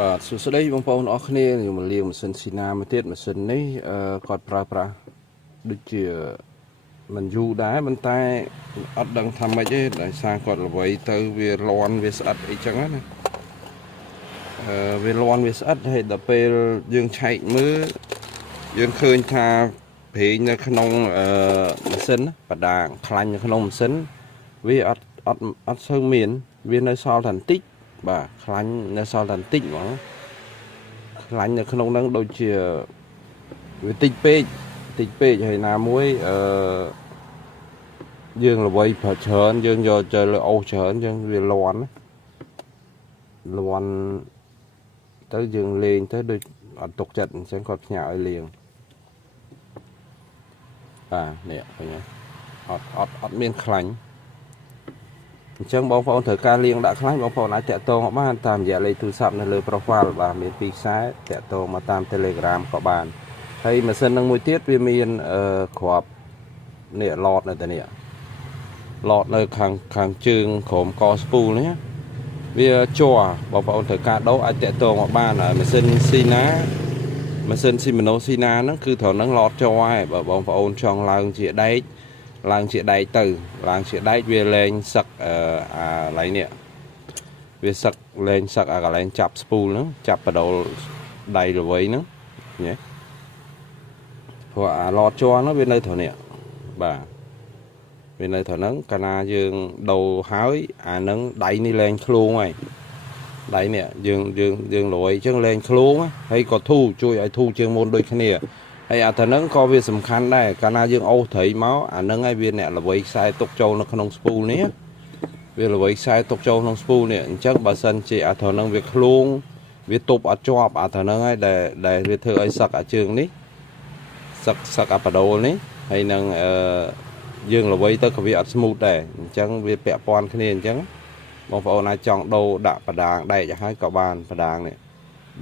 បាទសួស្តីបងប្អូនអរគ្នាខ្ញុំមកលាងម៉ាស៊ីនស៊ីណាមួយទៀតម៉ាស៊ីននេះគាត់ប្រើប្រាស់ដូចជាមិនយូរដែរប៉ុន្តែអត់ដឹងថាម៉េចទេដោយសារគាត់ល្វីទៅវាលាន់វាស្អិតអីចឹងណាវាលាន់វាស្អិតហើយដល់ពេលយើងឆែកមើលយើងឃើញថាប្រេងនៅក្នុងម៉ាស៊ីនបដាខ្លាញ់នៅក្នុងម៉ាស៊ីនវាអត់សូវមានវានៅសល់តែបន្តិចបាទខ្លាញ់នៅសល់តែបន្តិចហ្មងខ្លាញ់នៅក្នុងហ្នឹងដូចជាវាតិចពេកហើយណាមួយយើងល្វីប្រើច្រើនយើងយកទៅលើអូសច្រើនយើងវាលាន់ទៅយើងលេងទៅដូចអត់ទុកចិត្តអញ្ចឹងគាត់ផ្ញើឲ្យលេងបាទនេះឃើញអត់មានខ្លាញ់អញ្ចឹងបងប្អូនត្រូវការលាងដាក់ខ្លាញ់បងប្អូនអាចតាក់ទងមកបានតាមរយៈលេខទូរស័ព្ទនៅលើ profile បាទមាន2ខ្សែតាក់ទងមកតាម Telegram ក៏បានហើយម៉ាស៊ីននឹងមួយទៀតវាមានគ្រាប់នេះឡតនៅតែនេះឡតនៅខាងជើងក្រោមកស្ពូលនេះវាជាប់បងប្អូនត្រូវការដូរអាចតាក់ទងមកបានហើយម៉ាស៊ីនស៊ីណាម៉ាស៊ីនស៊ីម៉ូណូស៊ីណាហ្នឹងគឺត្រូវនឹងឡតជាប់ហើយបើបងប្អូនចង់ឡើងជាដែកវាលែងសឹកអាកន្លែងនេះវាសឹកលែងសឹកអាកន្លែងចាប់ស្ពូលហ្នឹងចាប់បដូលដៃល្វីហ្នឹងញ៉េព្រោះអាឡតជាប់ហ្នឹងវានៅត្រង់នេះបាទវានៅត្រង់ហ្នឹងកាលណាយើងដូរហើយអាហ្នឹងដៃនេះលែងឃ្លួងហើយដៃនេះយើងល្វីអញ្ចឹងលែងឃ្លួងហើយក៏ធូរជួយឲ្យធូរជាងមុនដូចគ្នាហើយអាទៅហ្នឹងក៏វាសំខាន់ដែរកាលណាយើងអូសត្រីមកអាហ្នឹងហើយវាអ្នកល្វីខ្សែទុកចូលនៅក្នុងស្ពូលនេះវាល្វីខ្សែទុកចូលក្នុងស្ពូលនេះអញ្ចឹងបើសិនជាអាទៅហ្នឹងវាឃ្លួងវាទប់អត់ជាប់អាទៅហ្នឹងហើយដែលវាធ្វើឲ្យសឹកអាជើងនេះសឹកអាបដូលនេះហើយនឹងយើងល្វីទៅក៏វាអត់ស្មូតដែរអញ្ចឹងវាពាក់ព័ន្ធគ្នាអញ្ចឹងបងប្អូនអាចចង់ដូរដាក់បដាងដែកឲ្យហើយក៏បានបដាងនេះ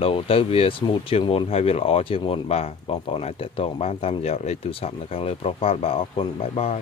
ដូរទៅវាស្មូតជាងមុនហើយវាល្អជាងមុនបាទបងប្អូនអាចតាក់ទងបានតាមរយៈលេខទូរស័ព្ទនៅខាងលើ profile បាទអរគុណបាយបាយ